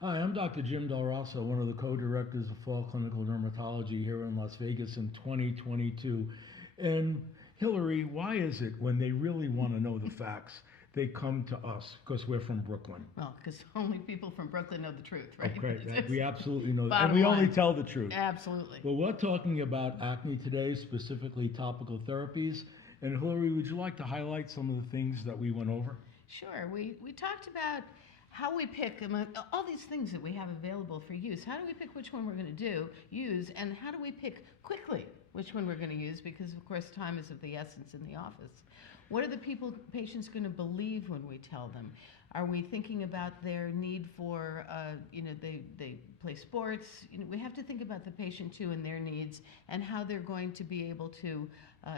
Hi, I'm Dr. Jim Del Rosso, one of the co-directors of Fall Clinical Dermatology here in Las Vegas in 2022. And Hilary, why is it when they really want to know the facts, they come to us because we're from Brooklyn? Well, because only people from Brooklyn know the truth, right? Okay, we absolutely know that. And Bottom we only line. tell the truth. Absolutely. Well, we're talking about acne today, specifically topical therapies. And Hilary, would you like to highlight some of the things that we went over? Sure. We talked about how we pick among all these things that we have available for use. How do we pick which one we're going to use, and how do we pick quickly which one we're going to use? Because of course, time is of the essence in the office. What are the patients going to believe when we tell them? Are we thinking about their need for, they play sports? We have to think about the patient too and their needs and how they're going to be able to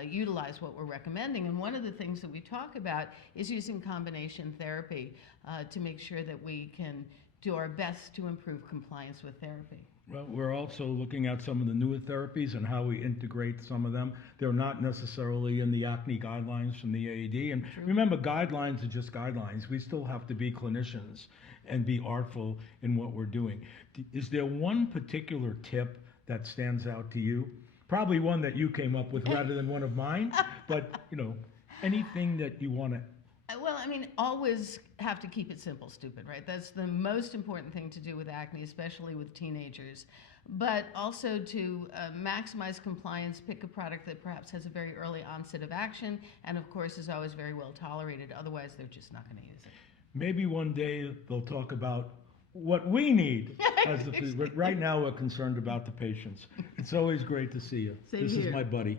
utilize what we're recommending. And one of the things that we talk about is using combination therapy to make sure that we can do our best to improve compliance with therapy. Well, we're also looking at some of the newer therapies and how we integrate some of them. They're not necessarily in the acne guidelines from the AAD. And True. remember, guidelines are just guidelines. We still have to be clinicians and be artful in what we're doing. Is there one particular tip that stands out to you? Probably one that you came up with rather than one of mine, but anything that you want to. Well, I mean, always have to keep it simple, stupid, right? That's the most important thing to do with acne, especially with teenagers. But also to maximize compliance, pick a product that perhaps has a very early onset of action and, of course, is always very well tolerated. Otherwise, they're just not going to use it. Maybe one day they'll talk about what we need. But right now, we're concerned about the patients. It's always great to see you. Same This here. is my buddy.